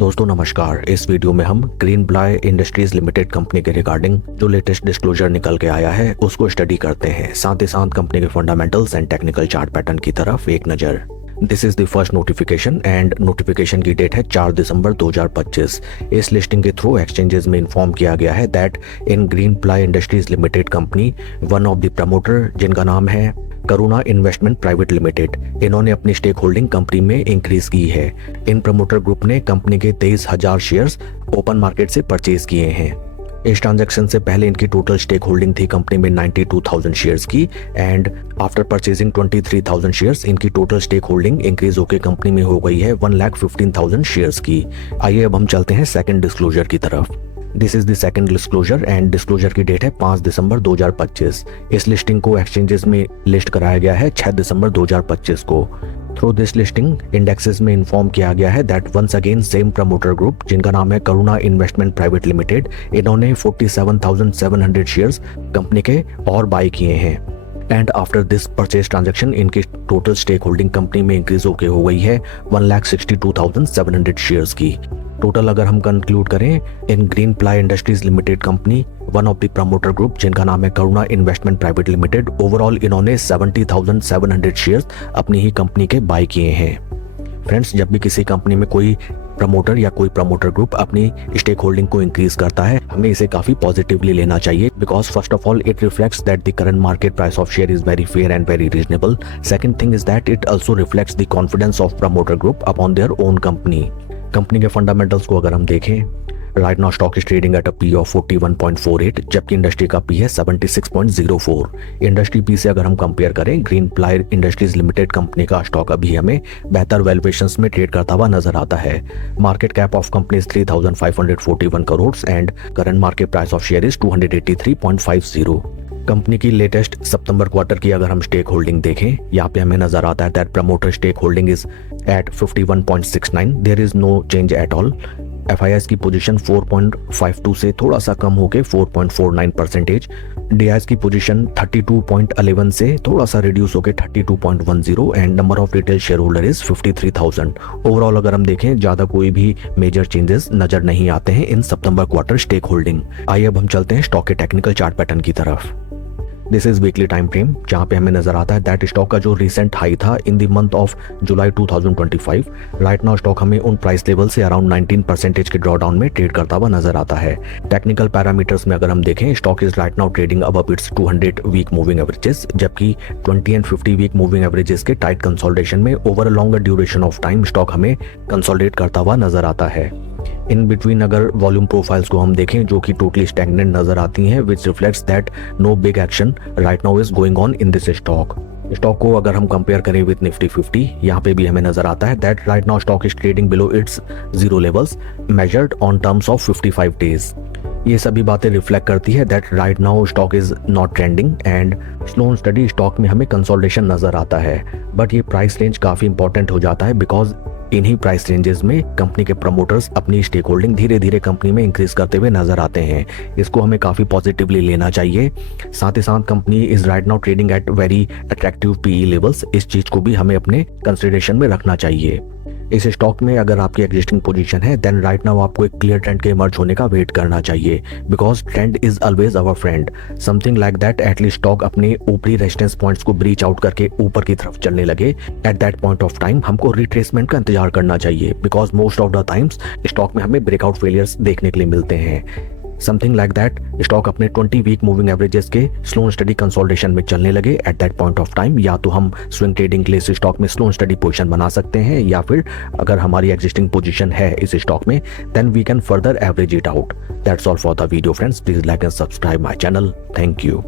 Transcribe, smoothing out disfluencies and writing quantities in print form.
दोस्तों नमस्कार। इस वीडियो में हम green ply industries limited company के रिगार्डिंग जो लेटेस्ट डिस्क्लोजर निकल के आया है उसको स्टडी करते हैं, साथ ही साथ कंपनी के fundamentals and technical chart pattern की तरफ एक नज़र। This is the first notification and notification की डेट है 4 दिसंबर 2025। इस लिस्टिंग के थ्रू एक्सचेंजेस में इन्फॉर्म किया गया है that in green ply industries limited company one of the promoter जिनका नाम है करुणा इन्वेस्टमेंट प्राइवेट लिमिटेड, इन्होंने अपनी स्टेक होल्डिंग कंपनी में इंक्रीज की है। इन प्रमोटर ग्रुप ने कंपनी के 23,000 शेयर्स ओपन मार्केट से परचेज किए हैं। इस ट्रांजैक्शन से पहले इनकी टोटल स्टेक होल्डिंग थी कंपनी में 92,000 शेयर्स की एंड आफ्टर परचेजिंग 23,000 शेयर्स इनकी टोटल स्टेक होल्डिंग इंक्रीज होकर कंपनी में हो गई है 1,15,000 शेयर्स की। आइए अब हम चलते हैं सेकंड डिस्क्लोजर की तरफ। This is the second disclosure and disclosure की डेट है 5 दिसंबर 2025। इस लिस्टिंग को एक्सचेंजेस में लिस्ट कराया गया है 6 दिसंबर 2025 को। थ्रू दिस लिस्टिंग इंडेक्सेस में इन्फॉर्म किया गया है that once again same promoter group जिनका नाम है करुणा इन्वेस्टमेंट प्राइवेट लिमिटेड, इन्होंने 47,700 शेयर्स कंपनी के और बाय किए हैं and after this purchase transaction इनकी टोटल स्टेक होल्डिंग कंपनी में इंक्रीज होकर हो गई है 1,62,700 शेयर्स की। टोटल अगर हम कंक्लूड करें इन green ply industries limited company one of the promoter group जिनका नाम है करुणा इन्वेस्टमेंट प्राइवेट लिमिटेड, ओवरऑल इन्होंने 70,700 शेयर्स अपनी ही कंपनी के बाय किए हैं। फ्रेंड्स, जब भी किसी कंपनी में कोई प्रमोटर या कोई प्रमोटर ग्रुप अपनी स्टेक होल्डिंग को इंक्रीज करता है, हमें इसे काफी पॉजिटिवली लेना चाहिए because first of all it reflects that the current market price of share is very fair and very reasonable. Second thing is that it also reflects the confidence of promoter group upon their own company. Company के fundamentals को अगर हम देखें, right now stock is trading at a P of 41.48 जबकि industry का P है 76.04। Industry P से अगर हम कंपेयर करें, green ply industries limited company का स्टॉक अभी हमें बेहतर वैल्यूएशंस में ट्रेड करता हुआ नजर आता है। Market cap of company is 3,541 crore and current market price of share is 283.50। Company की लेटेस्ट सितंबर क्वार्टर की अगर हम स्टेक होल्डिंग देखें, यहाँ पे हमें नजर आता है that promoter stake holding is at 51.69। There is no change at all. FIS की पोजीशन 4.52 से थोड़ा सा कम होकर 4.49%। DIS की पोजीशन 32.11 से थोड़ा सा रिड्यूस होकर 32.10 and number of retail share holder is 53,000। Overall अगर हम देखें ज्यादा कोई भी मेजर चेंजेस नजर नहीं आते हैं इन सितंबर क्वार्टर स्टेक होल्डिंग। आइए अब हम चलते हैं स्टॉक के टेक्निकल चार्ट पैटर्न की तरफ। This is weekly time frame जहां पे हमें नजर आता है दैट स्टॉक का जो रिसेंट हाई था in the month of July 2025, right now stock हमें उन प्राइस लेवल से अराउंड 19% के ड्रॉडाउन में ट्रेड करता हुआ नजर आता है। टेक्निकल पैरामीटर्स में अगर हम देखें, stock is right now trading above its 200 week moving averages जबकि 20 एंड 50 वीक मूविंग एवरेजेस के टाइट कंसोलिडेशन में over a longer duration of time stock हमें कंसोलिडेट करता हुआ नजर आता है। इन बिटवीन अगर वॉल्यूम प्रोफाइल्स को हम देखें जो कि टोटली स्टैग्नेंट नजर आती हैं which reflects that no big action right now is going on in this stock को अगर हम कंपेयर करें विद निफ्टी 50, यहाँ पे भी हमें नजर आता है that right now stock is trading below it's zero levels measured on terms of 55 days. ये सभी बातें रिफ्लेक्ट करती है that right now stock is not trending and slow and study stock में हमें कंसोलिडेशन नजर आता है। बट ये प्राइस रेंज काफी इंपॉर्टेंट हो जाता है बिकॉज इन्हीं प्राइस रेंजेस में कंपनी के प्रमोटर्स अपनी स्टेक होल्डिंग धीरे धीरे कंपनी में इंक्रीज करते हुए नजर आते हैं। इसको हमें काफी पॉजिटिवली लेना चाहिए। साथ ही साथ company is right now trading at very attractive PE levels, इस चीज को भी हमें अपने कंसिडरेशन में रखना चाहिए। इस स्टॉक में अगर आपकी एग्जिस्टिंग पोजीशन है देन राइट नाउ आपको एक क्लियर ट्रेंड के इमर्ज होने का वेट करना चाहिए because trend is always our friend. Something like that at least stock अपने ऊपरी रेजिस्टेंस पॉइंट्स को ब्रीच आउट करके ऊपर की तरफ चलने लगे, at that point of time हमको रिट्रेसमेंट का इंतजार करना चाहिए because most of the times stock में हमें ब्रेकआउट फेलियर्स देखने के लिए मिलते हैं। समथिंग लाइक दैट स्टॉक अपने 20 वीक मूविंग एवरेजेस के स्लो एंड स्टडी कंसोलिडेशन में चलने लगे at that point of time, या तो हम स्विंग ट्रेडिंग के लिए इस स्टॉक में स्लो एंड स्टडी पोजीशन बना सकते हैं या फिर अगर हमारी एग्जिस्टिंग पोजीशन है इस स्टॉक में then we can further average it out. That's all for the video friends, please like and subscribe my channel. Thank you.